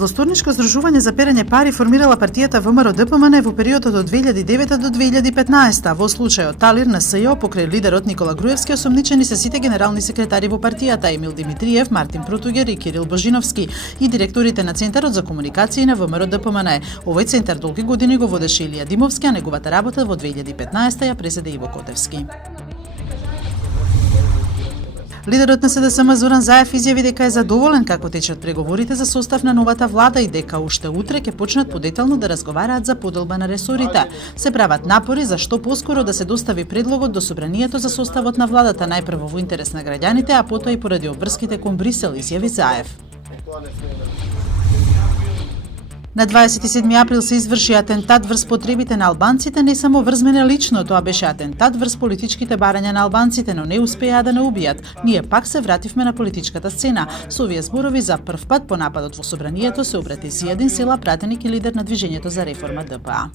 Злосторничко здружување за перење пари формирала партијата ВМРО-ДПМН во периодот од 2009 до 2015. Во случајот Талир на СЈО покрај лидерот Никола Груевски осомничени се сите генерални секретари во партијата Емил Димитриев, Мартин Протугер и Кирил Божиновски и директорите на Центарот за комуникации на ВМРО-ДПМН. Овој центар долги години го водеше Илија Димовски, а неговата работа во 2015 ја преседе Иво Котевски. Лидерот на СДСМ Зоран Заев изјави дека е задоволен како течат преговорите за состав на новата влада и дека уште утре ќе почнат подетално да разговараат за поделба на ресорите. Се прават напори за што поскоро да се достави предлогот до собранието за составот на владата, најпрво во интерес на граѓаните, а потоа и поради обврските кон Брисел, изјави Заев. На 27 април се изврши атентат врз потребите на албанците, не само врз мене лично, тоа беше атентат врз политичките барања на албанците, но не успеа да не убијат. Ние пак се вративме на политичката сцена. Со овие зборови за прв пат по нападот во собранието се обрати Зијадин Села, пратеник и лидер на движењето за реформа ДПА.